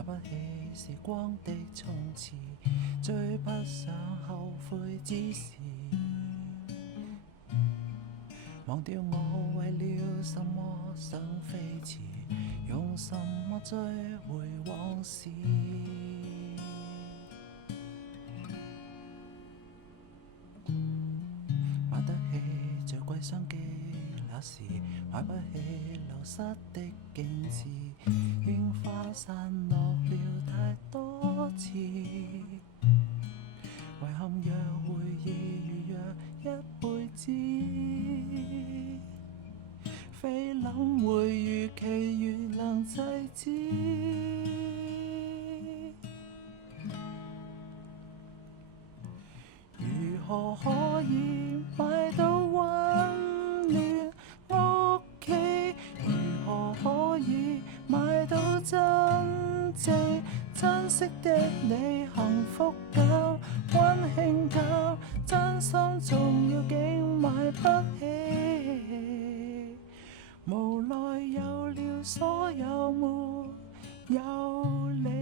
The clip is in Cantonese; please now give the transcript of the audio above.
買不起時光的衝刺，追不上後悔之時，忘掉我為了什麼想飛馳，用什麼追回往事。買得起最貴相機那時，買不起流失的景致，櫻花散落了太多次，遺憾約會已預約一輩子，菲林會如期如能制止，如何可以買到溫暖屋企？如何可以買到真正珍惜的你？幸福感、溫馨感、真心重要竟買不起，無奈有了所有沒有你。